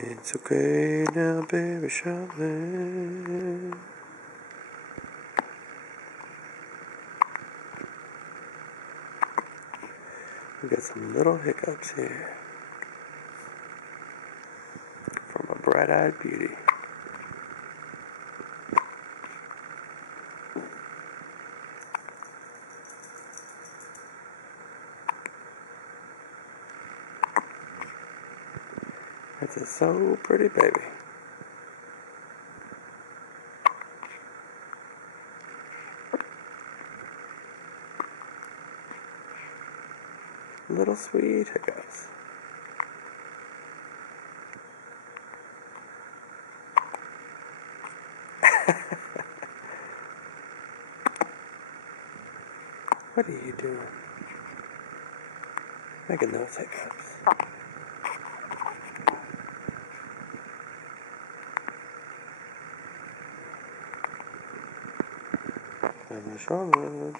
It's okay now, baby, Charlotte. We got some little hiccups here from a bright-eyed beauty. That's a so pretty baby. Little sweet hiccups. What are you doing? Making those hiccups. I'm Charlotte.